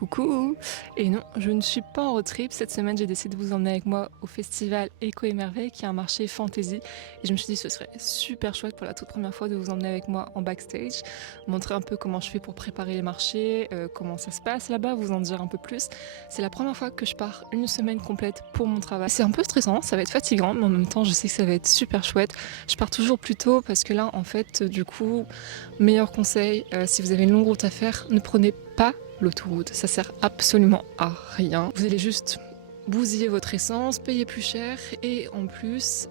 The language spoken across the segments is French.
Coucou! Et non, je ne suis pas en road trip. Cette semaine, j'ai décidé de vous emmener avec moi au festival Echo et Merveille, qui est un marché fantasy. Et je me suis dit que ce serait super chouette pour la toute première fois de vous emmener avec moi en backstage, montrer un peu comment je fais pour préparer les marchés, comment ça se passe là-bas, vous en dire un peu plus. C'est la première fois que je pars une semaine complète pour mon travail. C'est un peu stressant, ça va être fatigant, mais en même temps, je sais que ça va être super chouette. Je pars toujours plus tôt parce que là, en fait, du coup, meilleur conseil, si vous avez une longue route à faire, ne prenez pas l'autoroute, ça sert absolument à rien. Vous allez juste bousiller votre essence, payer plus cher et en plus,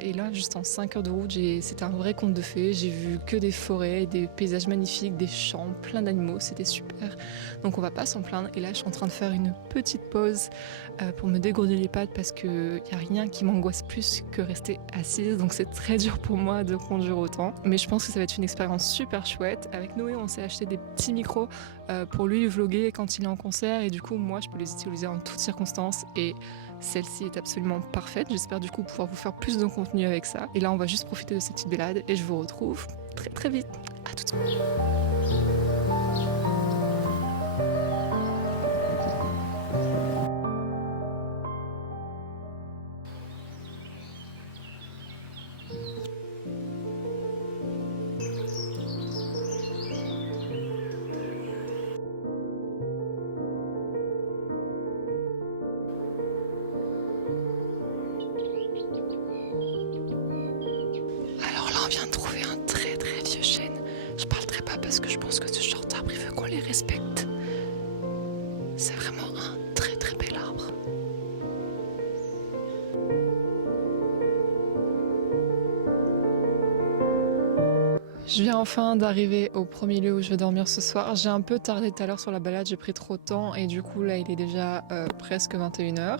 et là juste en 5 heures de route, c'était un vrai conte de fées, j'ai vu que des forêts, des paysages magnifiques, des champs, plein d'animaux, c'était super. Donc on va pas s'en plaindre et là je suis en train de faire une petite pause pour me dégourdir les pattes parce qu'il n'y a rien qui m'angoisse plus que rester assise, donc c'est très dur pour moi de conduire autant. Mais je pense que ça va être une expérience super chouette. Avec Noé, on s'est acheté des petits micros pour lui vloguer quand il est en concert et du coup moi je peux les utiliser en toutes circonstances et celle-ci est absolument parfaite. J'espère du coup pouvoir vous faire plus de contenu avec ça. Et là on va juste profiter de cette petite balade et je vous retrouve très très vite. À tout de suite. Alors là on vient de trouver un très très vieux chêne. Je parlerai pas parce que je pense que ce genre d'arbre il veut qu'on les respecte. C'est vraiment un très très bel arbre. Je viens enfin d'arriver au premier lieu où je vais dormir ce soir. J'ai un peu tardé tout à l'heure sur la balade, j'ai pris trop de temps et du coup là il est déjà presque 21 h.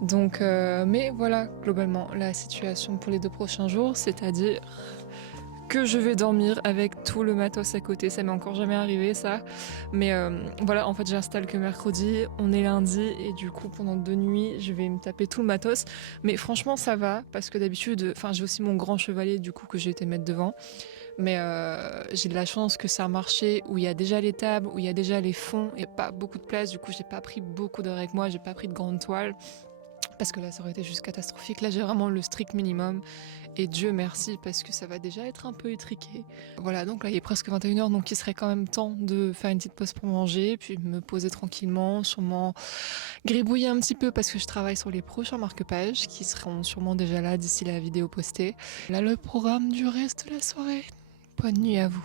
Donc, mais voilà globalement la situation pour les 2 prochains jours, c'est-à-dire que je vais dormir avec tout le matos à côté. Ça m'est encore jamais arrivé ça. Mais voilà, en fait j'installe que mercredi, on est lundi et du coup pendant 2 nuits je vais me taper tout le matos. Mais franchement ça va parce que d'habitude, enfin j'ai aussi mon grand chevalier du coup que j'ai été mettre devant. Mais j'ai de la chance que c'est un marché où il y a déjà les tables, où il y a déjà les fonds et pas beaucoup de place. Du coup, j'ai pas pris beaucoup d'heures avec moi, j'ai pas pris de grandes toiles parce que là, ça aurait été juste catastrophique. Là, j'ai vraiment le strict minimum et Dieu merci parce que ça va déjà être un peu étriqué. Voilà, donc là, il est presque 21 h, donc il serait quand même temps de faire une petite pause pour manger, puis me poser tranquillement, sûrement gribouiller un petit peu parce que je travaille sur les prochains marque-pages qui seront sûrement déjà là d'ici la vidéo postée. Là, le programme du reste de la soirée. Bonne nuit à vous.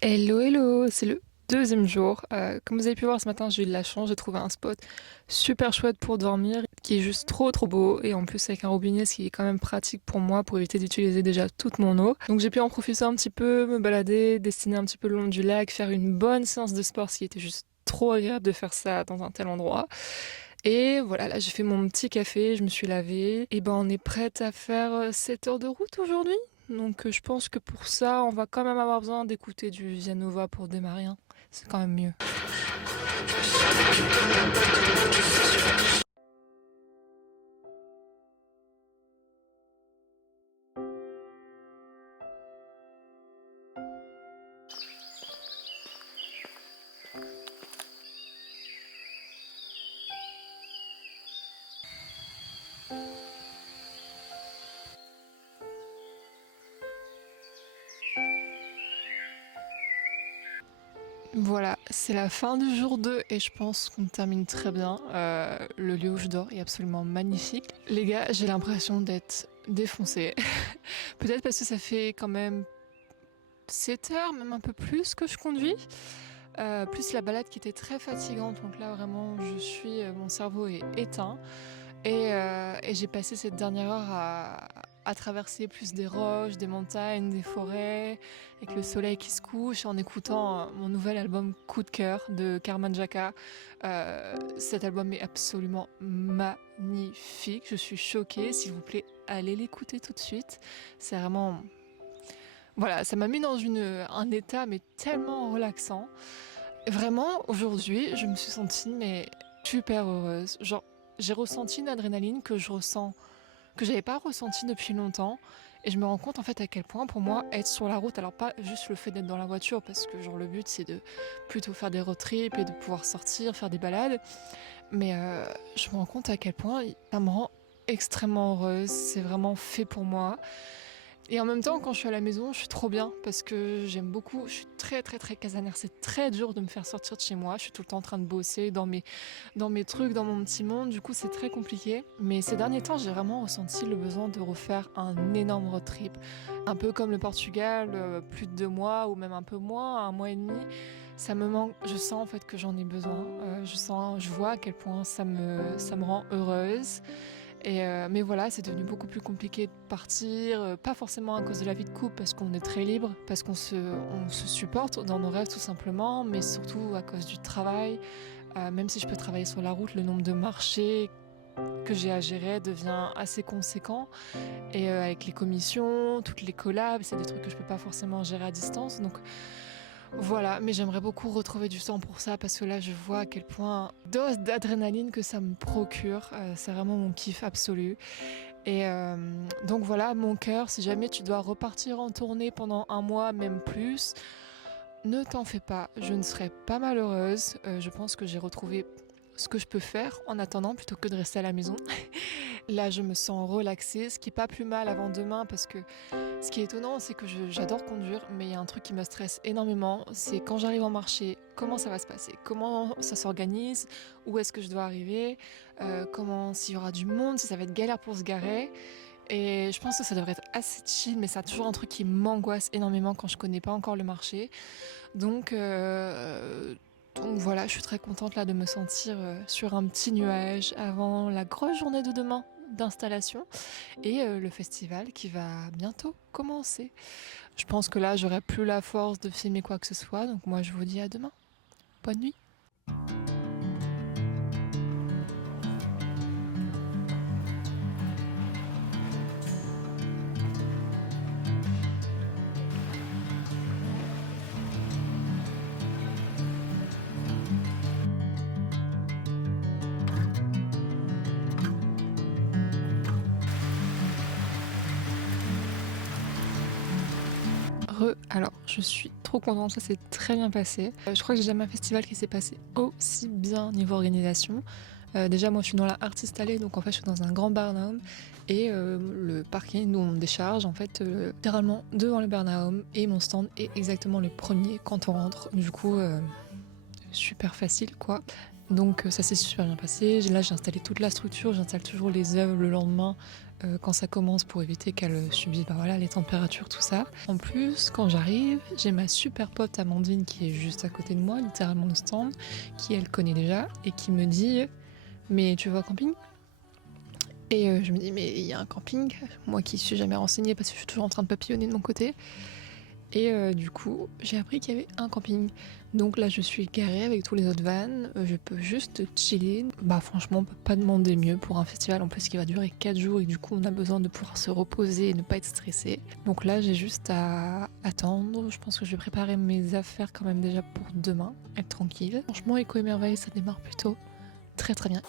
Hello, hello, c'est le deuxième jour. Comme vous avez pu voir ce matin, j'ai eu de la chance, j'ai trouvé un spot super chouette pour dormir, qui est juste trop trop beau, et en plus avec un robinet, ce qui est quand même pratique pour moi pour éviter d'utiliser déjà toute mon eau. Donc j'ai pu en profiter un petit peu, me balader, dessiner un petit peu le long du lac, faire une bonne séance de sport, ce qui était juste trop agréable de faire ça dans un tel endroit. Et voilà, là j'ai fait mon petit café, je me suis lavée. Et ben on est prête à faire 7 heures de route aujourd'hui. Donc je pense que pour ça, on va quand même avoir besoin d'écouter du Vianova pour démarrer, hein. C'est quand même mieux. Voilà, c'est la fin du jour 2 et je pense qu'on termine très bien. Le lieu où je dors est absolument magnifique. Les gars, j'ai l'impression d'être défoncée. Peut-être parce que ça fait quand même 7 heures, même un peu plus que je conduis. Plus la balade qui était très fatigante. Donc là, vraiment, mon cerveau est éteint. Et j'ai passé cette dernière heure à traverser plus des roches, des montagnes, des forêts, avec le soleil qui se couche, en écoutant mon nouvel album Coup de cœur de Carmen Jaka. Cet album est absolument magnifique. Je suis choquée. S'il vous plaît, allez l'écouter tout de suite. C'est vraiment... Voilà, ça m'a mis dans un état mais tellement relaxant. Vraiment, aujourd'hui, je me suis sentie mais super heureuse. Genre, j'ai ressenti une adrénaline que j'avais pas ressentie depuis longtemps. Et je me rends compte en fait à quel point pour moi être sur la route, alors pas juste le fait d'être dans la voiture, parce que genre le but c'est de plutôt faire des road trips et de pouvoir sortir, faire des balades. Mais je me rends compte à quel point ça me rend extrêmement heureuse. C'est vraiment fait pour moi. Et en même temps, quand je suis à la maison, je suis trop bien parce que j'aime beaucoup. Je suis très très très casanière. C'est très dur de me faire sortir de chez moi. Je suis tout le temps en train de bosser dans mes trucs, dans mon petit monde. Du coup, c'est très compliqué. Mais ces derniers temps, j'ai vraiment ressenti le besoin de refaire un énorme road trip. Un peu comme le Portugal, plus de 2 mois ou même un peu moins, 1 mois et demi. Ça me manque. Je sens en fait que j'en ai besoin. Je vois à quel point ça me rend heureuse. Mais voilà, c'est devenu beaucoup plus compliqué de partir, pas forcément à cause de la vie de couple, parce qu'on est très libre, parce on se supporte dans nos rêves tout simplement, mais surtout à cause du travail. Même si je peux travailler sur la route, le nombre de marchés que j'ai à gérer devient assez conséquent. Et avec les commissions, toutes les collabs, c'est des trucs que je peux pas forcément gérer à distance. Donc voilà, mais j'aimerais beaucoup retrouver du temps pour ça parce que là je vois à quel point dose d'adrénaline que ça me procure, c'est vraiment mon kiff absolu. Donc voilà, mon cœur, si jamais tu dois repartir en tournée pendant 1 mois, même plus, ne t'en fais pas, je ne serai pas malheureuse. Je pense que j'ai retrouvé ce que je peux faire en attendant plutôt que de rester à la maison. Là je me sens relaxée, ce qui est pas plus mal avant demain parce que ce qui est étonnant, c'est que j'adore conduire, mais il y a un truc qui me stresse énormément, c'est quand j'arrive en marché, comment ça va se passer, comment ça s'organise, où est-ce que je dois arriver, s'il y aura du monde, si ça va être galère pour se garer. Et je pense que ça devrait être assez chill, mais c'est toujours un truc qui m'angoisse énormément quand je connais pas encore le marché. Donc, euh, donc voilà, je suis très contente là de me sentir sur un petit nuage avant la grosse journée de demain d'installation et le festival qui va bientôt commencer. Je pense que là, j'aurai plus la force de filmer quoi que ce soit, donc moi je vous dis à demain. Bonne nuit. Alors je suis trop contente, ça s'est très bien passé. Je crois que j'ai jamais un festival qui s'est passé aussi bien niveau organisation. Déjà moi je suis dans la Artist Alley, donc en fait je suis dans un grand Barnum et le parking où on décharge en fait littéralement devant le Barnum et mon stand est exactement le premier quand on rentre. Du coup super facile quoi. Donc ça s'est super bien passé. Là j'ai installé toute la structure, j'installe toujours les œuvres le lendemain quand ça commence pour éviter qu'elles subissent les températures, tout ça. En plus, quand j'arrive, j'ai ma super pote Amandine qui est juste à côté de moi, littéralement le stand, qui elle connaît déjà et qui me dit mais tu vas au camping? Et je me dis mais il y a un camping? Moi qui suis jamais renseignée parce que je suis toujours en train de papillonner de mon côté. Et du coup, j'ai appris qu'il y avait un camping. Donc là, je suis garée avec tous les autres vannes. Je peux juste chiller. Bah franchement, on peut pas demander mieux pour un festival en plus qui va durer 4 jours et du coup, on a besoin de pouvoir se reposer et ne pas être stressé. Donc là, j'ai juste à attendre. Je pense que je vais préparer mes affaires quand même déjà pour demain, être tranquille. Franchement, Eco et Merveille, ça démarre plutôt très très bien.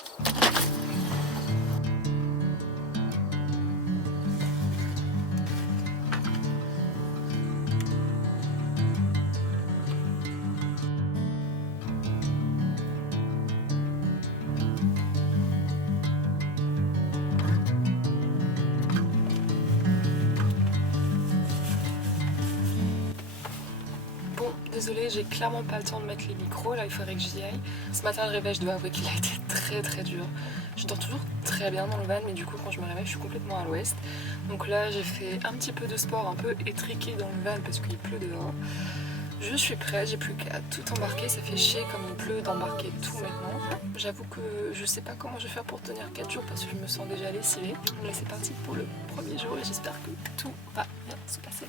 désolée, j'ai clairement pas le temps de mettre les micros, là il faudrait que j'y aille. Ce matin le réveil, je dois avouer qu'il a été très très dur. Je dors toujours très bien dans le van, mais du coup quand je me réveille je suis complètement à l'ouest. Donc là j'ai fait un petit peu de sport un peu étriqué dans le van parce qu'il pleut dehors. Je suis prête, j'ai plus qu'à tout embarquer, ça fait chier comme il pleut d'embarquer tout maintenant. J'avoue que je sais pas comment je vais faire pour tenir 4 jours parce que je me sens déjà lessivée. Mais c'est parti pour le premier jour et j'espère que tout va bien se passer.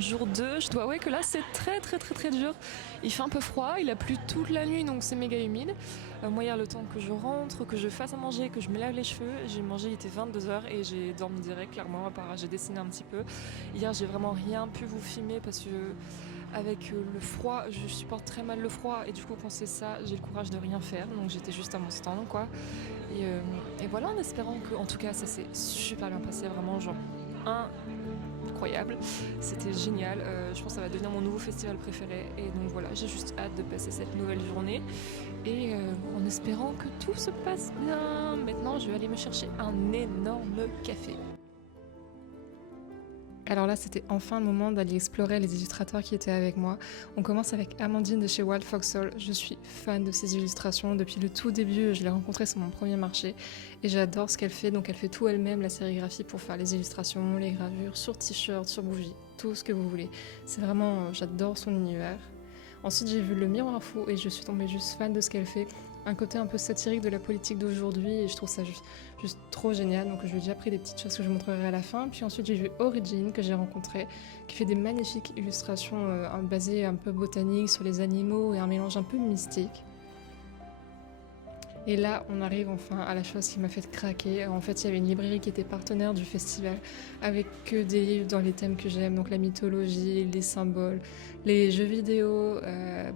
Jour 2, je dois avouer que là c'est très dur. Il fait un peu froid, il a plu toute la nuit donc c'est méga humide. Moi hier le temps que je rentre, que je fasse à manger, que je me lave les cheveux, j'ai mangé, il était 22h et j'ai dormi direct clairement, à part j'ai dessiné un petit peu. Hier j'ai vraiment rien pu vous filmer parce que avec le froid, je supporte très mal le froid et du coup quand c'est ça, j'ai le courage de rien faire donc j'étais juste à mon stand quoi. Et voilà en espérant que, en tout cas ça s'est super bien passé, vraiment genre incroyable, c'était génial, je pense que ça va devenir mon nouveau festival préféré et donc voilà, j'ai juste hâte de passer cette nouvelle journée et en espérant que tout se passe bien. Maintenant je vais aller me chercher un énorme café. Alors là, c'était enfin le moment d'aller explorer les illustrateurs qui étaient avec moi. On commence avec Amandine de chez Wild Foxhole. Je suis fan de ses illustrations. Depuis le tout début, je l'ai rencontrée sur mon premier marché et j'adore ce qu'elle fait. Donc elle fait tout elle-même, la sérigraphie pour faire les illustrations, les gravures, sur t-shirt, sur bougie, tout ce que vous voulez. C'est vraiment, j'adore son univers. Ensuite, j'ai vu Le Miroir Fou et je suis tombée juste fan de ce qu'elle fait. Un côté un peu satirique de la politique d'aujourd'hui et je trouve ça juste trop génial. Donc, je lui ai déjà pris des petites choses que je montrerai à la fin. Puis ensuite, j'ai vu Origin que j'ai rencontré, qui fait des magnifiques illustrations basées un peu botaniques sur les animaux et un mélange un peu mystique. Et là, on arrive enfin à la chose qui m'a fait craquer. En fait, il y avait une librairie qui était partenaire du festival avec que des livres dans les thèmes que j'aime, donc la mythologie, les symboles, les jeux vidéo,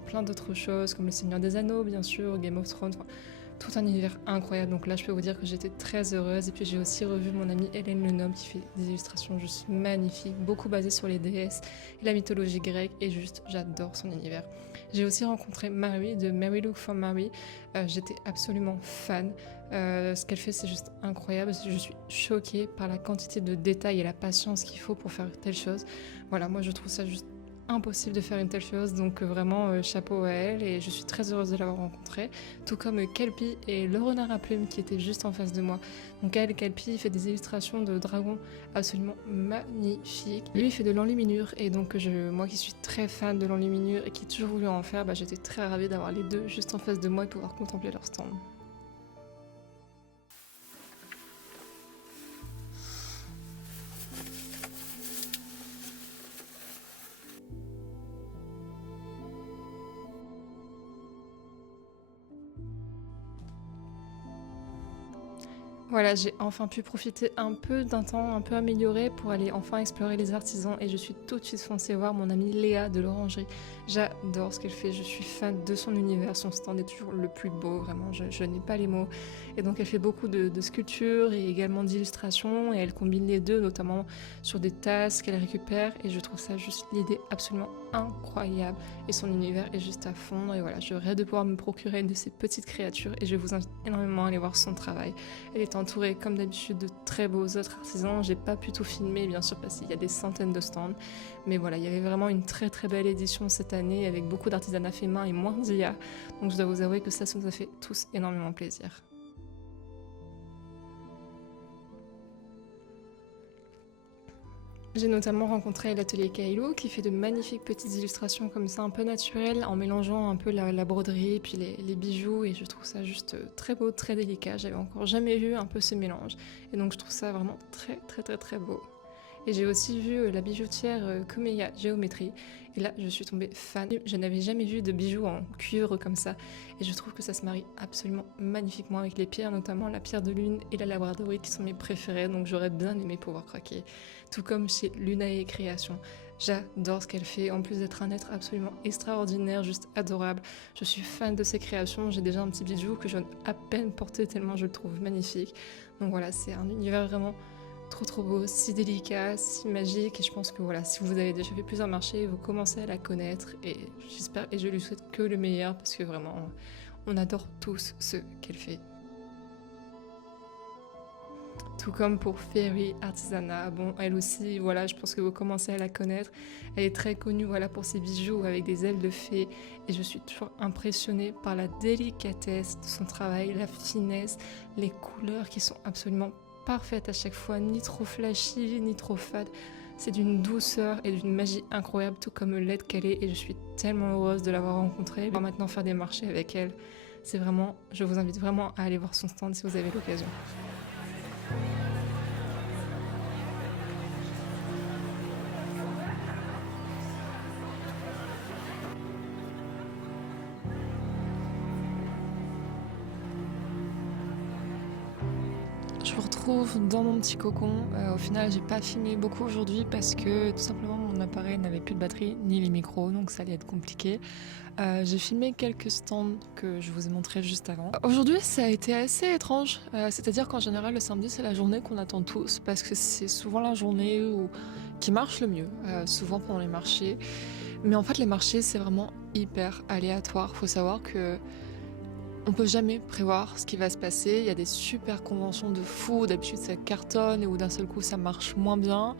plein d'autres choses comme Le Seigneur des Anneaux, bien sûr, Game of Thrones. Enfin, tout un univers incroyable. Donc là, je peux vous dire que j'étais très heureuse. Et puis, j'ai aussi revu mon amie Hélène Lenom qui fait des illustrations juste magnifiques, beaucoup basées sur les déesses et la mythologie grecque. Et juste, j'adore son univers. J'ai aussi rencontré Mary de Mary Look for Mary. J'étais absolument fan. Ce qu'elle fait, c'est juste incroyable. Je suis choquée par la quantité de détails et la patience qu'il faut pour faire telle chose. Voilà, moi, je trouve ça juste impossible de faire une telle chose, donc vraiment chapeau à elle et je suis très heureuse de l'avoir rencontrée, tout comme Kelpie et le renard à plumes qui était juste en face de moi. Donc elle, Kelpie, fait des illustrations de dragons absolument magnifiques. Lui, il fait de l'enluminure et donc moi qui suis très fan de l'enluminure et qui ai toujours voulu en faire, j'étais très ravie d'avoir les deux juste en face de moi et pouvoir contempler leur stand. Voilà, j'ai enfin pu profiter un peu d'un temps un peu amélioré pour aller enfin explorer les artisans et je suis tout de suite foncée voir mon amie Léa de l'Orangerie. J'adore ce qu'elle fait, je suis fan de son univers, son stand est toujours le plus beau, vraiment, je n'ai pas les mots. Et donc elle fait beaucoup de sculptures et également d'illustrations et elle combine les deux, notamment sur des tasses qu'elle récupère et je trouve ça juste l'idée absolument incroyable et son univers est juste à fondre et voilà, je rêve de pouvoir me procurer une de ces petites créatures et je vous invite énormément à aller voir son travail. Elle est entourée comme d'habitude de très beaux autres artisans, j'ai pas pu tout filmer bien sûr parce qu'il y a des centaines de stands, mais voilà, il y avait vraiment une très très belle édition cette année avec beaucoup d'artisanat fait main et moins d'IA, donc je dois vous avouer que ça nous a fait tous énormément plaisir. J'ai notamment rencontré l'atelier Kailo qui fait de magnifiques petites illustrations comme ça, un peu naturelles, en mélangeant un peu la broderie puis les bijoux et je trouve ça juste très beau, très délicat. J'avais encore jamais vu un peu ce mélange et donc je trouve ça vraiment très très très très beau. Et j'ai aussi vu la bijoutière Kumeya Géométrie. Et là, je suis tombée fan. Je n'avais jamais vu de bijoux en cuivre comme ça. Et je trouve que ça se marie absolument magnifiquement avec les pierres, notamment la pierre de lune et la labradorite qui sont mes préférées. Donc j'aurais bien aimé pouvoir craquer. Tout comme chez Lunae Création. J'adore ce qu'elle fait. En plus d'être un être absolument extraordinaire, juste adorable. Je suis fan de ses créations. J'ai déjà un petit bijou que je n'ai à peine porté tellement je le trouve magnifique. Donc voilà, c'est un univers vraiment trop trop beau, si délicat, si magique et je pense que voilà, si vous avez déjà fait plusieurs marchés, vous commencez à la connaître et j'espère et je lui souhaite que le meilleur parce que vraiment on adore tous ce qu'elle fait. Tout comme pour Fairy Artisanat, bon elle aussi, voilà, je pense que vous commencez à la connaître. Elle est très connue voilà pour ses bijoux avec des ailes de fée et je suis toujours impressionnée par la délicatesse de son travail, la finesse, les couleurs qui sont absolument parfaite à chaque fois, ni trop flashy, ni trop fade. C'est d'une douceur et d'une magie incroyable, tout comme l'aide qu'elle est, et je suis tellement heureuse de l'avoir rencontrée. On va maintenant faire des marchés avec elle. C'est vraiment, je vous invite vraiment à aller voir son stand si vous avez l'occasion. Je vous retrouve dans mon petit cocon. Au final, j'ai pas filmé beaucoup aujourd'hui parce que tout simplement mon appareil n'avait plus de batterie ni les micros, donc ça allait être compliqué. J'ai filmé quelques stands que je vous ai montré juste avant. Aujourd'hui, ça a été assez étrange. C'est-à-dire qu'en général, le samedi, c'est la journée qu'on attend tous parce que c'est souvent la journée qui marche le mieux, souvent pendant les marchés. Mais en fait, les marchés, c'est vraiment hyper aléatoire. Faut savoir que on peut jamais prévoir ce qui va se passer. Il y a des super conventions de fou. D'habitude, ça cartonne et ou d'un seul coup, ça marche moins bien.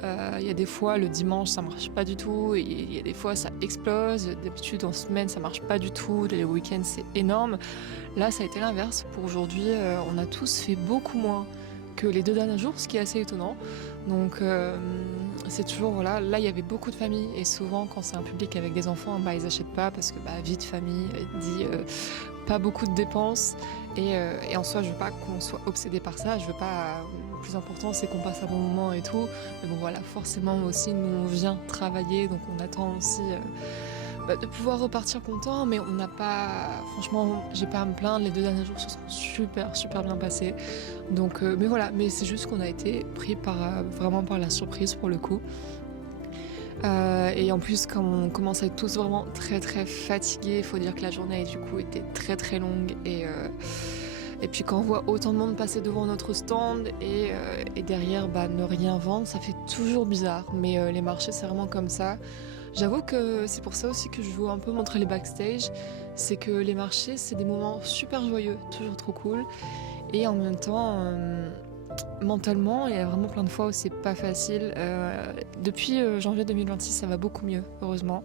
Il y a des fois, le dimanche, ça marche pas du tout. Et il y a des fois, ça explose. D'habitude, en semaine, ça marche pas du tout. Les week-ends, c'est énorme. Là, ça a été l'inverse. Pour aujourd'hui, on a tous fait beaucoup moins que les 2 derniers jours, ce qui est assez étonnant. Donc, c'est toujours, voilà, là, il y avait beaucoup de familles. Et souvent, quand c'est un public avec des enfants, bah, ils achètent pas parce que vie de famille dit pas beaucoup de dépenses. Et en soi, je veux pas qu'on soit obsédé par ça. Je veux pas. Le plus important, c'est qu'on passe un bon moment et tout. Mais bon, voilà, forcément aussi, nous, on vient travailler, donc on attend aussi de pouvoir repartir content. Mais on n'a pas. Franchement, j'ai pas à me plaindre. Les 2 derniers jours se sont super, super bien passés. Donc, mais voilà, mais c'est juste qu'on a été pris vraiment par la surprise pour le coup. Et en plus, comme on commence à être tous vraiment très très fatigués, il faut dire que la journée du coup était très très longue et puis quand on voit autant de monde passer devant notre stand et derrière ne rien vendre, ça fait toujours bizarre. Mais les marchés c'est vraiment comme ça. J'avoue que c'est pour ça aussi que je veux un peu montrer les backstage, c'est que les marchés c'est des moments super joyeux, toujours trop cool et en même temps mentalement, il y a vraiment plein de fois où c'est pas facile. Depuis janvier 2026, ça va beaucoup mieux, heureusement.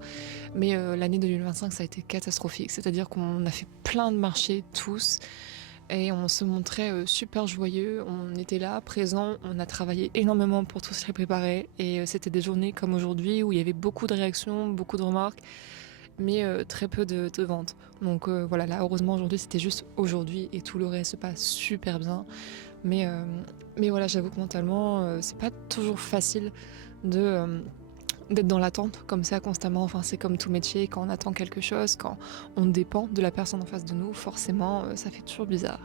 Mais l'année 2025, ça a été catastrophique. C'est-à-dire qu'on a fait plein de marchés, tous, et on se montrait super joyeux. On était là, présents, on a travaillé énormément pour tous les préparer. Et c'était des journées comme aujourd'hui où il y avait beaucoup de réactions, beaucoup de remarques, mais très peu de ventes. Donc voilà, là, heureusement, aujourd'hui, c'était juste aujourd'hui et tout le reste se passe super bien. Mais, euh, mais voilà, j'avoue que mentalement, c'est pas toujours facile de, d'être dans l'attente comme ça constamment. Enfin, c'est comme tout métier, quand on attend quelque chose, quand on dépend de la personne en face de nous, forcément, ça fait toujours bizarre.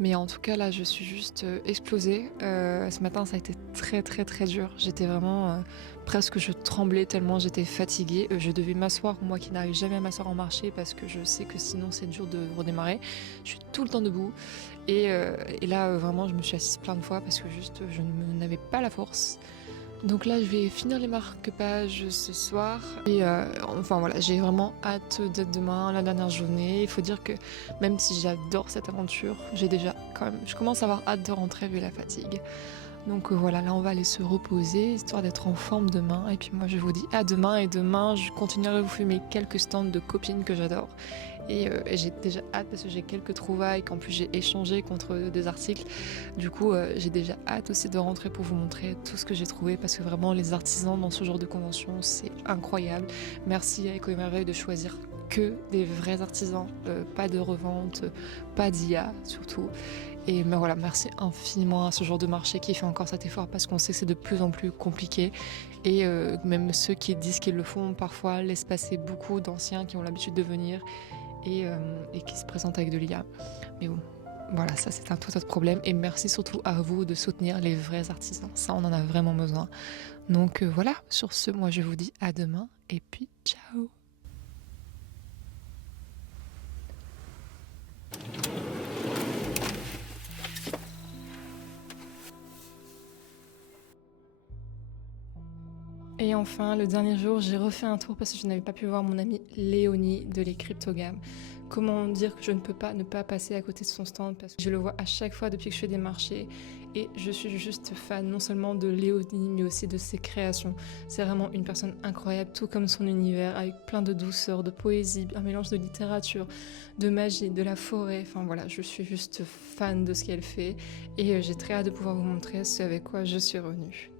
Mais en tout cas, là, je suis juste explosée. Ce matin, ça a été très, très, très dur. J'étais vraiment presque, je tremblais tellement j'étais fatiguée. Je devais m'asseoir, moi qui n'arrive jamais à m'asseoir en marché parce que je sais que sinon c'est dur de redémarrer. Je suis tout le temps debout. Et là, vraiment, je me suis assise plein de fois parce que juste, n'avais pas la force. Donc là, je vais finir les marque-pages ce soir. Et enfin voilà, j'ai vraiment hâte d'être demain, la dernière journée. Il faut dire que même si j'adore cette aventure, j'ai déjà quand même, je commence à avoir hâte de rentrer vu la fatigue. Donc voilà, là on va aller se reposer, histoire d'être en forme demain. Et puis moi je vous dis à demain et demain je continuerai à vous filmer quelques stands de copines que j'adore. Et j'ai déjà hâte parce que j'ai quelques trouvailles qu'en plus j'ai échangé contre des articles. Du coup, j'ai déjà hâte aussi de rentrer pour vous montrer tout ce que j'ai trouvé parce que vraiment les artisans dans ce genre de convention, c'est incroyable. Merci à Eco et Merveille de choisir que des vrais artisans, pas de revente, pas d'IA surtout. Et ben voilà, merci infiniment à ce genre de marché qui fait encore cet effort parce qu'on sait que c'est de plus en plus compliqué. Et même ceux qui disent qu'ils le font, parfois laissent passer beaucoup d'anciens qui ont l'habitude de venir et qui se présentent avec de l'IA. Mais bon, voilà, ça c'est un tout autre problème. Et merci surtout à vous de soutenir les vrais artisans. Ça, on en a vraiment besoin. Donc voilà, sur ce, moi je vous dis à demain et puis ciao. Et enfin, le dernier jour, j'ai refait un tour parce que je n'avais pas pu voir mon amie Léonie de Les Cryptogames. Comment dire que je ne peux pas ne pas passer à côté de son stand parce que je le vois à chaque fois depuis que je fais des marchés et je suis juste fan non seulement de Léonie mais aussi de ses créations. C'est vraiment une personne incroyable, tout comme son univers, avec plein de douceur, de poésie, un mélange de littérature, de magie, de la forêt. Enfin voilà, je suis juste fan de ce qu'elle fait et j'ai très hâte de pouvoir vous montrer ce avec quoi je suis revenue.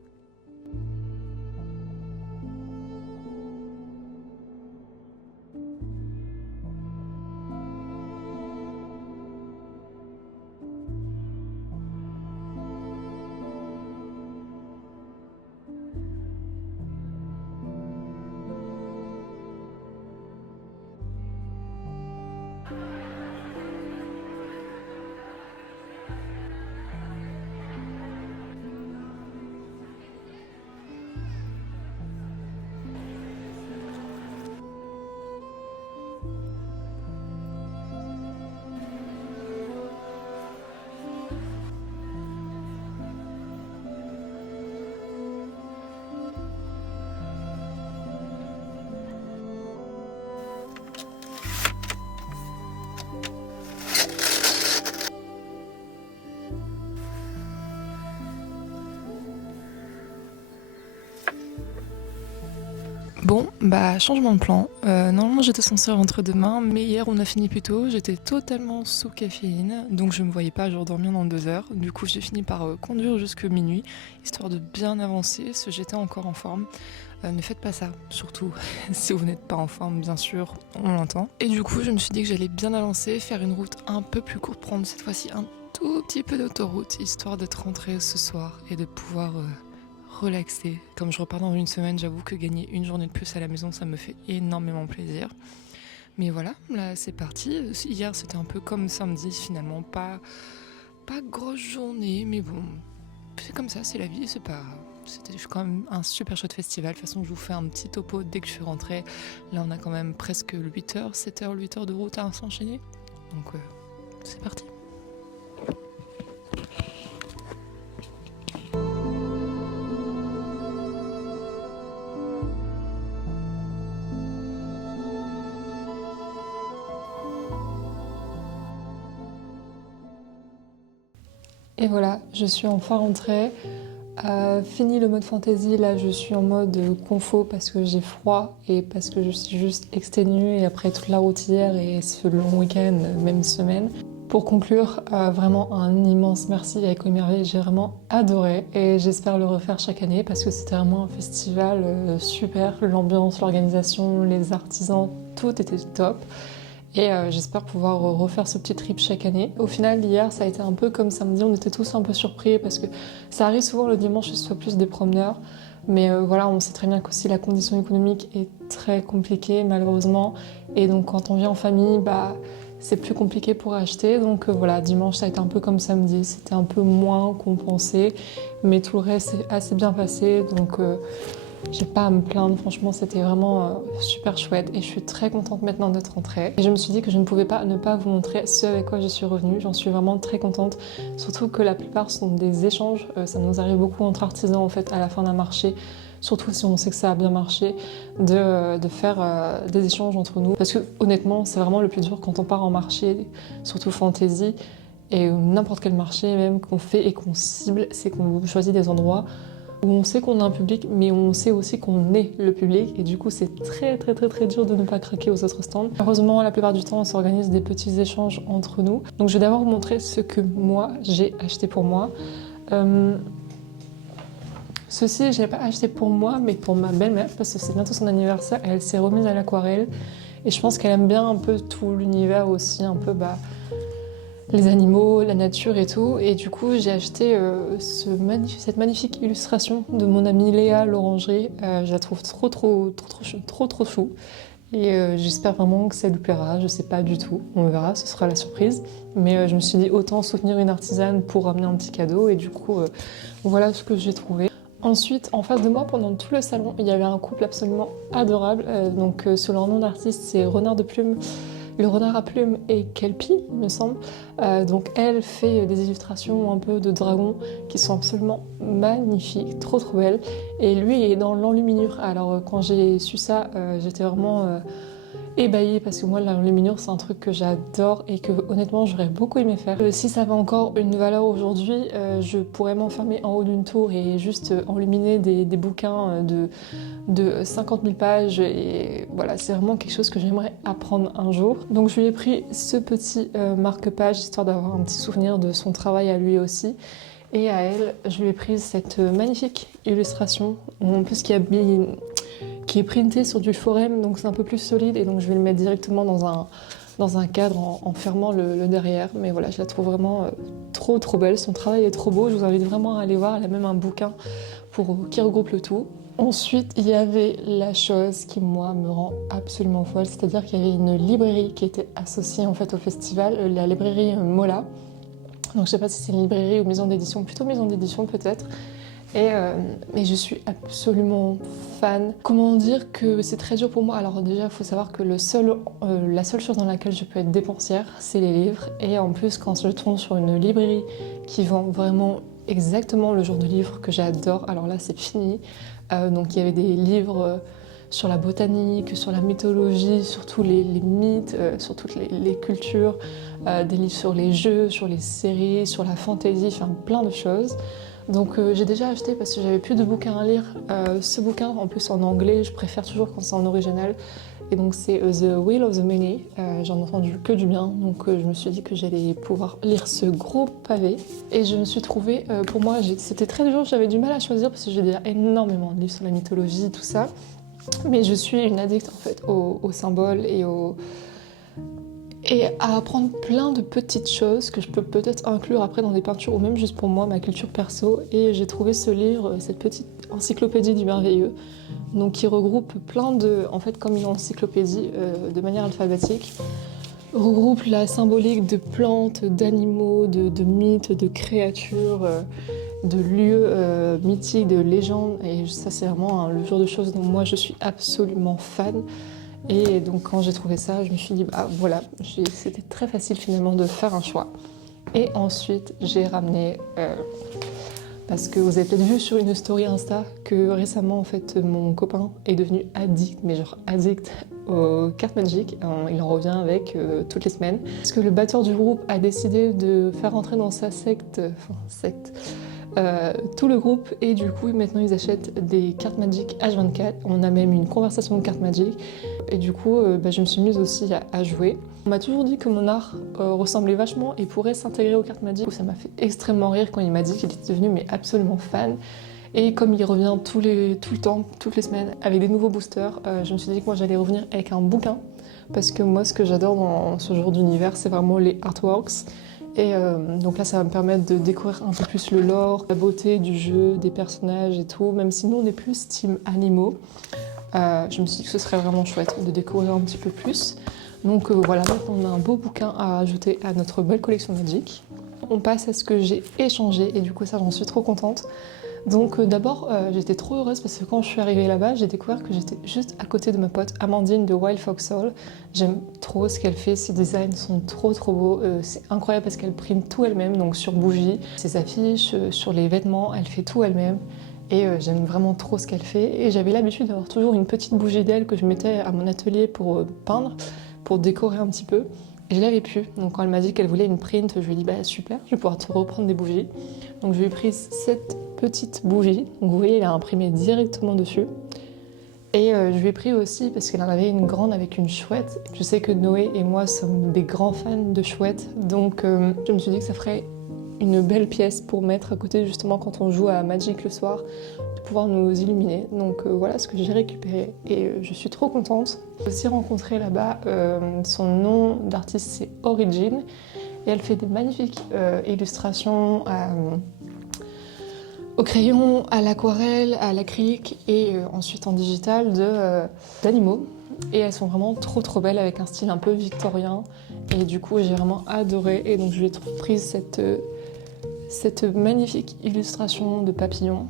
Bon, bah changement de plan. Normalement j'étais censée rentrer demain, mais hier on a fini plus tôt, j'étais totalement sous caféine, donc je me voyais pas genre dormir dans 2 heures. Du coup j'ai fini par conduire jusque minuit, histoire de bien avancer, parce que j'étais encore en forme. Ne faites pas ça, surtout si vous n'êtes pas en forme, bien sûr, on l'entend. Et du coup je me suis dit que j'allais bien avancer, faire une route un peu plus courte, prendre cette fois-ci un tout petit peu d'autoroute, histoire d'être rentrée ce soir et de pouvoir relaxer. Comme je repars dans une semaine, j'avoue que gagner une journée de plus à la maison, ça me fait énormément plaisir. Mais voilà, là c'est parti. Hier c'était un peu comme samedi finalement, pas grosse journée, mais bon, c'est comme ça, c'est la vie, c'est pas... C'était quand même un super chouette festival. De toute façon, je vous fais un petit topo dès que je suis rentrée. Là, on a quand même presque 8 heures, 7 heures, 8 heures de route à s'enchaîner. Donc, c'est parti. Et voilà, je suis enfin rentrée. Fini le mode fantasy, là je suis en mode confo parce que j'ai froid et parce que je suis juste exténuée et après toute la route hier et ce long week-end, même semaine. Pour conclure, vraiment un immense merci à Eco Merveille, j'ai vraiment adoré et j'espère le refaire chaque année parce que c'était vraiment un festival super, l'ambiance, l'organisation, les artisans, tout était top. Et j'espère pouvoir refaire ce petit trip chaque année. Au final, hier, ça a été un peu comme samedi, on était tous un peu surpris parce que ça arrive souvent le dimanche, ce soit plus des promeneurs. Mais voilà, on sait très bien qu'aussi la condition économique est très compliquée, malheureusement. Et donc, quand on vient en famille, bah, c'est plus compliqué pour acheter. Donc voilà, dimanche, ça a été un peu comme samedi. C'était un peu moins qu'on pensait. Mais tout le reste s'est assez bien passé. Donc j'ai pas à me plaindre, franchement c'était vraiment super chouette et je suis très contente maintenant d'être rentrée. Et je me suis dit que je ne pouvais pas ne pas vous montrer ce avec quoi je suis revenue, j'en suis vraiment très contente, surtout que la plupart sont des échanges, ça nous arrive beaucoup entre artisans en fait à la fin d'un marché, surtout si on sait que ça a bien marché, de faire des échanges entre nous. Parce que honnêtement c'est vraiment le plus dur quand on part en marché, surtout fantasy, et n'importe quel marché même qu'on fait et qu'on cible, c'est qu'on choisit des endroits où on sait qu'on a un public, mais on sait aussi qu'on est le public, et du coup c'est très dur de ne pas craquer aux autres stands. Heureusement, la plupart du temps, on s'organise des petits échanges entre nous. Donc je vais d'abord vous montrer ce que moi j'ai acheté pour moi. Ceci, je l'ai pas acheté pour moi, mais pour ma belle-mère, parce que c'est bientôt son anniversaire, et elle s'est remise à l'aquarelle, et je pense qu'elle aime bien un peu tout l'univers aussi, un peu les animaux, la nature et tout. Et du coup, j'ai acheté cette magnifique illustration de mon amie Léa L'Orangerie. Je la trouve trop chou. Et j'espère vraiment que ça lui plaira. Je sais pas du tout, on verra, ce sera la surprise. Mais je me suis dit autant soutenir une artisane pour ramener un petit cadeau. Et du coup, voilà ce que j'ai trouvé. Ensuite, en face de moi, pendant tout le salon, il y avait un couple absolument adorable. Sur leur nom d'artiste, c'est Renard de Plume. Le renard à plumes et Kelpie, il me semble. Donc elle fait des illustrations un peu de dragons qui sont absolument magnifiques, trop belles. Et lui est dans l'enluminure. Alors quand j'ai su ça, j'étais vraiment ébahie parce que moi l'enluminure c'est un truc que j'adore et que honnêtement j'aurais beaucoup aimé faire. Si ça avait encore une valeur aujourd'hui, je pourrais m'enfermer en haut d'une tour et juste enluminer des bouquins de 50 000 pages, et voilà, c'est vraiment quelque chose que j'aimerais apprendre un jour. Donc je lui ai pris ce petit marque-page histoire d'avoir un petit souvenir de son travail à lui aussi. Et à elle, je lui ai pris cette magnifique illustration, en plus qui est printé sur du forum, donc c'est un peu plus solide, et donc je vais le mettre directement dans un cadre en fermant le derrière. Mais voilà, je la trouve vraiment trop belle, son travail est trop beau, je vous invite vraiment à aller voir, elle a même un bouquin qui regroupe le tout. Ensuite, il y avait la chose qui, moi, me rend absolument folle, c'est-à-dire qu'il y avait une librairie qui était associée en fait au festival, la librairie Mola. Donc je sais pas si c'est une librairie ou maison d'édition, plutôt maison d'édition peut-être. Mais je suis absolument fan. Comment dire que c'est très dur pour moi? Alors déjà, il faut savoir que la seule chose dans laquelle je peux être dépensière, c'est les livres. Et en plus, quand je tombe sur une librairie qui vend vraiment exactement le genre de livre que j'adore, alors là, c'est fini. Donc il y avait des livres sur la botanique, sur la mythologie, sur tous les mythes, sur toutes les cultures, des livres sur les jeux, sur les séries, sur la fantasy, enfin plein de choses. Donc j'ai déjà acheté parce que j'avais plus de bouquins à lire. Ce bouquin, en plus en anglais, je préfère toujours quand c'est en original. Et donc c'est The Wheel of the Many. J'en ai entendu que du bien, donc je me suis dit que j'allais pouvoir lire ce gros pavé. Et je me suis trouvée, pour moi, c'était très dur, j'avais du mal à choisir parce que j'ai déjà énormément de livres sur la mythologie, tout ça. Mais je suis une addict en fait aux symboles et à apprendre plein de petites choses que je peux peut-être inclure après dans des peintures ou même juste pour moi, ma culture perso. Et j'ai trouvé ce livre, cette petite encyclopédie du merveilleux, donc qui regroupe plein de, en fait comme une encyclopédie de manière alphabétique, regroupe la symbolique de plantes, d'animaux, de mythes, de créatures, de lieux mythiques, de légendes. Et ça c'est vraiment le genre de choses dont moi je suis absolument fan. Et donc quand j'ai trouvé ça, je me suis dit, bah voilà, c'était très facile finalement de faire un choix. Et ensuite, j'ai ramené, parce que vous avez peut-être vu sur une story Insta, que récemment, en fait, mon copain est devenu addict, mais genre addict aux cartes Magic. Il en revient avec toutes les semaines. Parce que le batteur du groupe a décidé de faire entrer dans sa secte, tout le groupe, et du coup maintenant ils achètent des cartes Magic H24. On a même une conversation de cartes Magic, et du coup je me suis mise aussi à jouer. On m'a toujours dit que mon art ressemblait vachement et pourrait s'intégrer aux cartes Magic. Ça m'a fait extrêmement rire quand il m'a dit qu'il était devenu mais absolument fan. Et comme il revient tout le temps, toutes les semaines, avec des nouveaux boosters, je me suis dit que moi j'allais revenir avec un bouquin, parce que moi ce que j'adore dans ce genre d'univers, c'est vraiment les artworks. Et donc là, ça va me permettre de découvrir un peu plus le lore, la beauté du jeu, des personnages et tout. Même si nous, on est plus team animaux, je me suis dit que ce serait vraiment chouette de découvrir un petit peu plus. Donc voilà, maintenant on a un beau bouquin à ajouter à notre belle collection Magic. On passe à ce que j'ai échangé, et du coup ça, j'en suis trop contente. Donc d'abord, j'étais trop heureuse parce que quand je suis arrivée là-bas, j'ai découvert que j'étais juste à côté de ma pote Amandine de Wild Fox Soul. J'aime trop ce qu'elle fait, ses designs sont trop beaux. C'est incroyable parce qu'elle prime tout elle-même, donc sur bougies, ses affiches, sur les vêtements, elle fait tout elle-même. Et j'aime vraiment trop ce qu'elle fait. Et j'avais l'habitude d'avoir toujours une petite bougie d'elle que je mettais à mon atelier pour peindre, pour décorer un petit peu. Et je l'avais plus, donc quand elle m'a dit qu'elle voulait une print, je lui ai dit bah super, je vais pouvoir te reprendre des bougies. Donc je lui ai pris cette petite bougie, donc vous voyez il a imprimé directement dessus. Et je lui ai pris aussi parce qu'elle en avait une grande avec une chouette. Je sais que Noé et moi sommes des grands fans de chouettes, donc je me suis dit que ça ferait une belle pièce pour mettre à côté justement quand on joue à Magic le soir, de pouvoir nous illuminer. Donc voilà ce que j'ai récupéré et je suis trop contente. J'ai aussi rencontré là-bas, son nom d'artiste c'est Origin et elle fait des magnifiques illustrations au crayon, à l'aquarelle, à l'acrylique et ensuite en digital d'animaux. Et elles sont vraiment trop belles avec un style un peu victorien. Et du coup j'ai vraiment adoré et donc je lui ai pris cette magnifique illustration de papillons.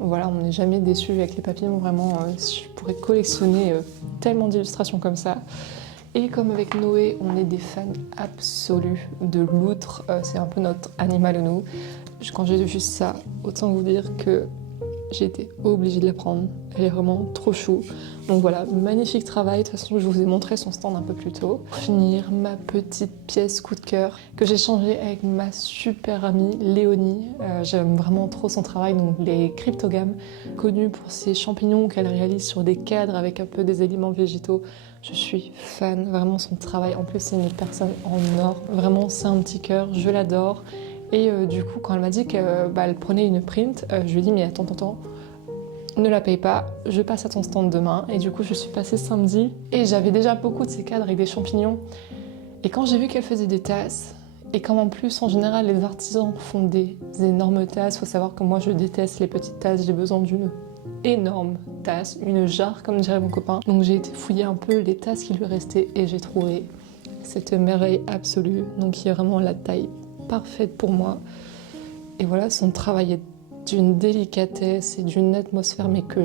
Voilà, on n'est jamais déçu avec les papillons, vraiment, je pourrais collectionner tellement d'illustrations comme ça. Et comme avec Noé, on est des fans absolus de l'outre, c'est un peu notre animal à nous. Quand j'ai vu ça, autant vous dire que j'ai été obligée de la prendre. Elle est vraiment trop chou. Donc voilà, magnifique travail. De toute façon, je vous ai montré son stand un peu plus tôt. Pour finir, ma petite pièce coup de cœur que j'ai changée avec ma super amie Léonie. J'aime vraiment trop son travail, donc les cryptogames, connue pour ses champignons qu'elle réalise sur des cadres avec un peu des éléments végétaux. Je suis fan, vraiment son travail. En plus, c'est une personne en or. Vraiment, c'est un petit cœur, je l'adore. Et du coup, quand elle m'a dit qu'elle prenait une print, je lui ai dit mais attends, ne la paye pas, je passe à ton stand demain. Et du coup, je suis passée samedi et j'avais déjà beaucoup de ces cadres avec des champignons. Et quand j'ai vu qu'elle faisait des tasses, et comme en plus, en général, les artisans font des énormes tasses, faut savoir que moi, je déteste les petites tasses, j'ai besoin d'une énorme tasse, une jarre, comme dirait mon copain. Donc j'ai été fouiller un peu les tasses qui lui restaient et j'ai trouvé cette merveille absolue, donc qui est vraiment la taille parfaite pour moi. Et voilà, son travail est d'une délicatesse et d'une atmosphère mais que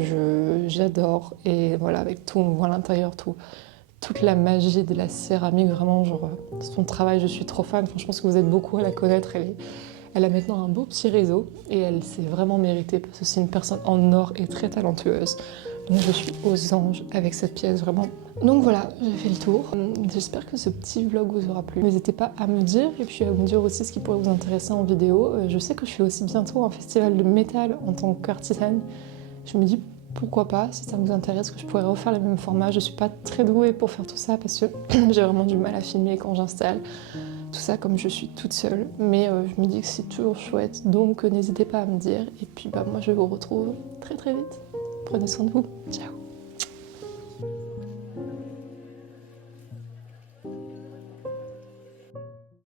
j'adore. Et voilà, avec tout, on voit à l'intérieur toute la magie de la céramique, vraiment, genre, son travail, je suis trop fan. Enfin, je pense que vous êtes beaucoup à la connaître. Elle a maintenant un beau petit réseau et elle s'est vraiment méritée parce que c'est une personne en or et très talentueuse. Donc je suis aux anges avec cette pièce, vraiment. Donc voilà, j'ai fait le tour. J'espère que ce petit vlog vous aura plu. N'hésitez pas à me dire et puis à me dire aussi ce qui pourrait vous intéresser en vidéo. Je sais que je fais aussi bientôt un festival de métal en tant qu'artisane. Je me dis pourquoi pas, si ça vous intéresse, que je pourrais refaire le même format. Je suis pas très douée pour faire tout ça parce que j'ai vraiment du mal à filmer quand j'installe. Tout ça comme je suis toute seule, mais je me dis que c'est toujours chouette, donc n'hésitez pas à me dire. Et puis moi je vous retrouve très vite. Prenez soin de vous, ciao.